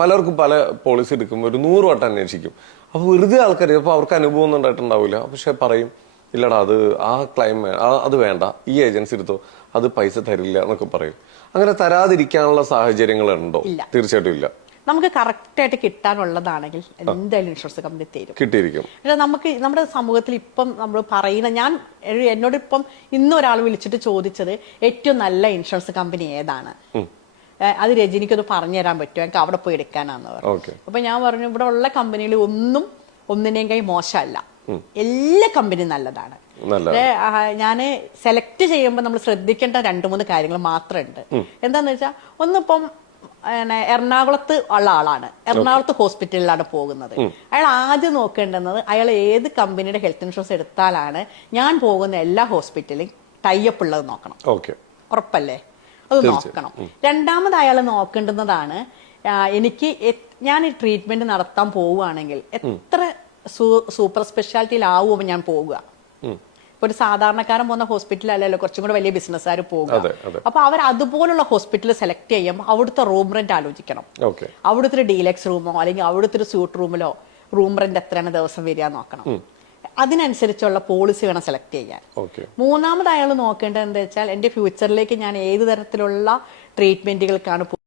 പലർക്കും പല പോളിസി എടുക്കുമ്പോൾ ഒരു 100 വട്ടം അന്വേഷിക്കും. അപ്പൊ വെറുതെ ആൾക്കാർ അപ്പൊ അവർക്ക് അനുഭവം ഒന്നും ഉണ്ടായിട്ടുണ്ടാവില്ല. പക്ഷെ പറയും ഇല്ലടാ അത് ആ ക്ലൈം അത് വേണ്ട, ഈ ഏജൻസി എടുത്തോ, അത് പൈസ തരില്ല എന്നൊക്കെ പറയും. അങ്ങനെ തരാതിരിക്കാനുള്ള സാഹചര്യങ്ങൾ ഉണ്ടോ? തീർച്ചയായിട്ടും ഇല്ല. നമുക്ക് കറക്റ്റ് ആയിട്ട് കിട്ടാനുള്ളതാണെങ്കിൽ എന്തായാലും ഇൻഷുറൻസ് കമ്പനി തരും, കിട്ടിയിരിക്കും. നമുക്ക് നമ്മുടെ സമൂഹത്തിൽ ഇപ്പം നമ്മൾ പറയുന്ന എന്നോട് ഇപ്പം ഇന്നൊരാൾ വിളിച്ചിട്ട് ചോദിച്ചത് ഏറ്റവും നല്ല ഇൻഷുറൻസ് കമ്പനി ഏതാണ്, അത് രജനിക്കൊന്ന് പറഞ്ഞു തരാൻ പറ്റുമോ, എനിക്ക് അവിടെ പോയി എടുക്കാനാന്ന് പറഞ്ഞു. അപ്പൊ ഞാൻ പറഞ്ഞു ഇവിടെ ഉള്ള കമ്പനിയിൽ ഒന്നിനെയും കൈ മോശമല്ല, എല്ലാ കമ്പനിയും നല്ലതാണ്. ഞാന് സെലക്ട് ചെയ്യുമ്പോൾ നമ്മൾ ശ്രദ്ധിക്കേണ്ട 2-3 കാര്യങ്ങൾ മാത്രമുണ്ട്. എന്താന്ന് വെച്ചാൽ ഒന്നിപ്പം എറണാകുളത്ത് ഉള്ള ആളാണ്, എറണാകുളത്ത് ഹോസ്പിറ്റലിലാണ് പോകുന്നത്. അയാൾ ആദ്യം നോക്കേണ്ടുന്നത് അയാൾ ഏത് കമ്പനിയുടെ ഹെൽത്ത് ഇൻഷുറൻസ് എടുത്താലാണ് ഞാൻ പോകുന്ന എല്ലാ ഹോസ്പിറ്റലും ടൈപ്പ് ഉള്ളത് നോക്കണം. ഉറപ്പല്ലേ? അത് നോക്കണം. രണ്ടാമത് അയാൾ നോക്കേണ്ടുന്നതാണ് ഞാൻ ഈ ട്രീറ്റ്മെന്റ് നടത്താൻ പോവുകയാണെങ്കിൽ എത്ര സൂപ്പർ സ്പെഷ്യാലിറ്റിയിലാവുമ്പോൾ ഞാൻ പോവുക. ഇപ്പൊ ഒരു സാധാരണക്കാരൻ പോകുന്ന ഹോസ്പിറ്റലല്ലല്ലോ, കുറച്ചും കൂടെ വലിയ ബിസിനസ്സുകാർ പോകുക. അപ്പൊ അവർ അതുപോലുള്ള ഹോസ്പിറ്റൽ സെലക്ട് ചെയ്യുമ്പോൾ അവിടുത്തെ റൂം റെന്റ് ആലോചിക്കണം. അവിടുത്തെ ഒരു ഡീലക്സ് റൂമോ അല്ലെങ്കിൽ അവിടുത്തെ ഒരു സ്യൂട്ട് റൂമിലോ റൂം റെന്റ് എത്രയാണ് ദിവസം വരിക നോക്കണം. അതിനനുസരിച്ചുള്ള പോളിസി വേണം സെലക്ട് ചെയ്യാൻ. മൂന്നാമത് അയാൾ നോക്കേണ്ടത് എന്താ വെച്ചാൽ എന്റെ ഫ്യൂച്ചറിലേക്ക് ഞാൻ ഏത് തരത്തിലുള്ള ട്രീറ്റ്മെന്റുകൾക്കാണ്